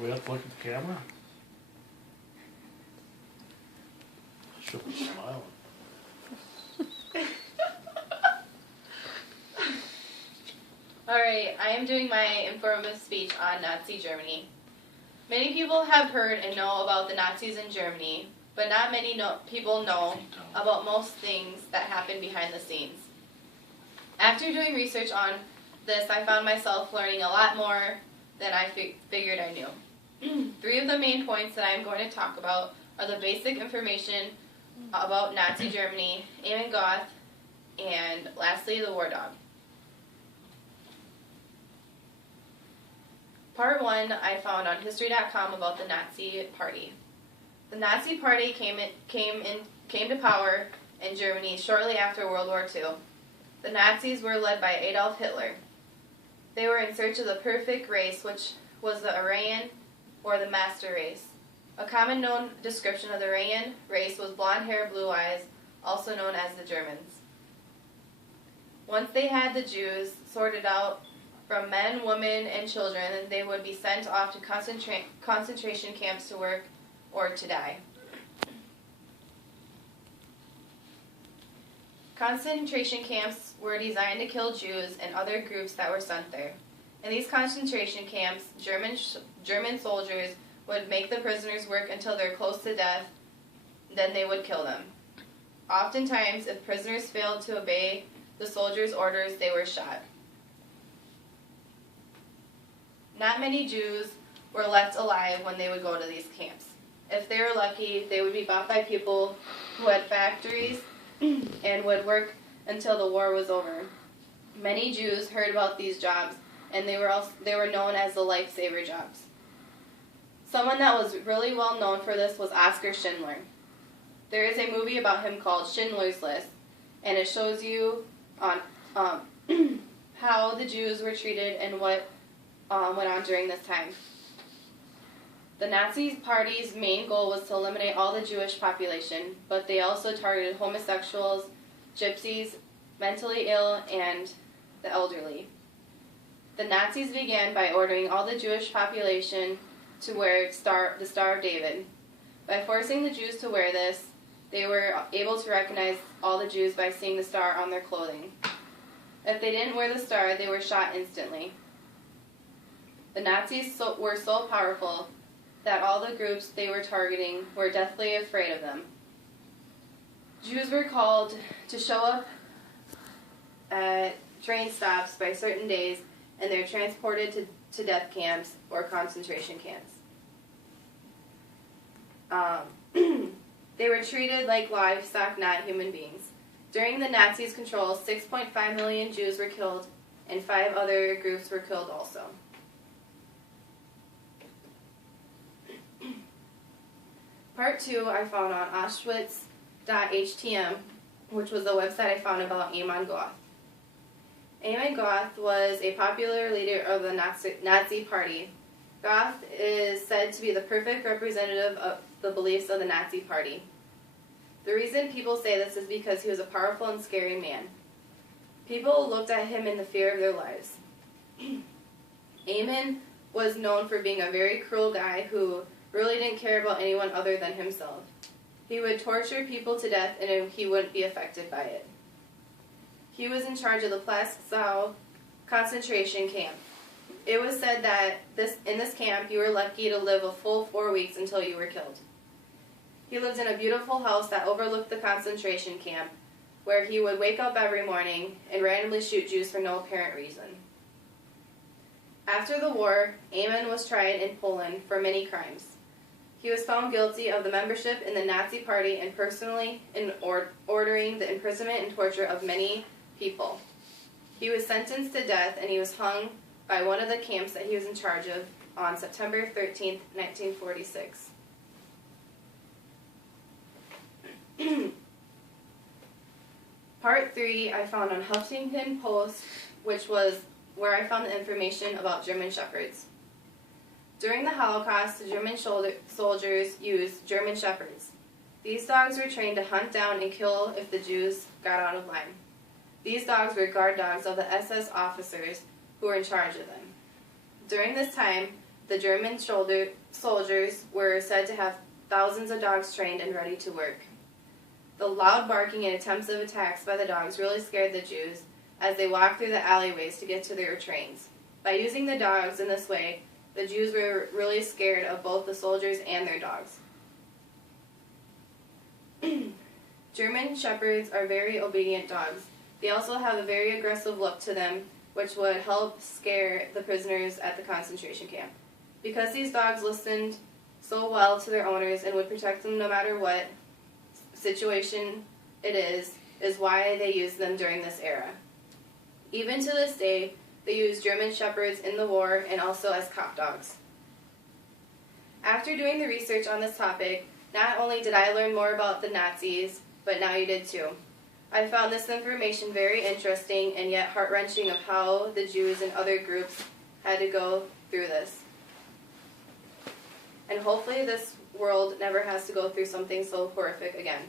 Do we have to look at the camera? Should be smiling. Alright, I am doing my informative speech on Nazi Germany. Many people have heard and know about the Nazis in Germany, but not many people know about most things that happen behind the scenes. After doing research on this, I found myself learning a lot more than I figured I knew. 3 of the main points that I am going to talk about are the basic information about Nazi Germany, Amon Goth, and lastly, the war dog. Part 1 I found on History.com about the Nazi Party. The Nazi Party came to power in Germany shortly after World War II. The Nazis were led by Adolf Hitler. They were in search of the perfect race, which was the Aryan, or the master race. A common known description of the Aryan race was blonde hair, blue eyes, also known as the Germans. Once they had the Jews sorted out from men, women, and children, they would be sent off to concentration camps to work or to die. Concentration camps were designed to kill Jews and other groups that were sent there. In these concentration camps, German soldiers would make the prisoners work until they're close to death, then they would kill them. Oftentimes, if prisoners failed to obey the soldiers' orders, they were shot. Not many Jews were left alive when they would go to these camps. If they were lucky, they would be bought by people who had factories and would work until the war was over. Many Jews heard about these jobs, and they were known as the lifesaver jobs. Someone that was really well known for this was Oskar Schindler. There is a movie about him called Schindler's List, and it shows you on how the Jews were treated and what went on during this time. The Nazi Party's main goal was to eliminate all the Jewish population, but they also targeted homosexuals, gypsies, mentally ill, and the elderly. The Nazis began by ordering all the Jewish population to wear the Star of David. By forcing the Jews to wear this, they were able to recognize all the Jews by seeing the star on their clothing. If they didn't wear the star, they were shot instantly. The Nazis were so powerful that all the groups they were targeting were deathly afraid of them. Jews were called to show up at train stops by certain days, and they're transported to death camps or concentration camps. They were treated like livestock, not human beings. During the Nazis' control, 6.5 million Jews were killed, and 5 other groups were killed also. Part 2 I found on Auschwitz.htm, which was the website I found about Amon Goth. Amon Goth was a popular leader of the Nazi Party. Goth is said to be the perfect representative of the beliefs of the Nazi Party. The reason people say this is because he was a powerful and scary man. People looked at him in the fear of their lives. Amon was known for being a very cruel guy who really didn't care about anyone other than himself. He would torture people to death and he wouldn't be affected by it. He was in charge of the Plaszow concentration camp. It was said that in this camp you were lucky to live a full 4 weeks until you were killed. He lived in a beautiful house that overlooked the concentration camp, where he would wake up every morning and randomly shoot Jews for no apparent reason. After the war, Amon was tried in Poland for many crimes. He was found guilty of the membership in the Nazi Party and personally in ordering the imprisonment and torture of many people. He was sentenced to death, and he was hung by one of the camps that he was in charge of on September 13th, 1946. Part 3 I found on Huffington Post, which was where I found the information about German Shepherds. During the Holocaust, the German soldiers used German Shepherds. These dogs were trained to hunt down and kill if the Jews got out of line. These dogs were guard dogs of the SS officers who were in charge of them. During this time, the German soldiers were said to have thousands of dogs trained and ready to work. The loud barking and attempts of attacks by the dogs really scared the Jews as they walked through the alleyways to get to their trains. By using the dogs in this way, the Jews were really scared of both the soldiers and their dogs. German shepherds are very obedient dogs. They also have a very aggressive look to them, which would help scare the prisoners at the concentration camp. Because these dogs listened so well to their owners and would protect them no matter what situation it is why they used them during this era. Even to this day, they use German shepherds in the war and also as cop dogs. After doing the research on this topic, not only did I learn more about the Nazis, but now you did too. I found this information very interesting and yet heart-wrenching of how the Jews and other groups had to go through this. And hopefully this world never has to go through something so horrific again.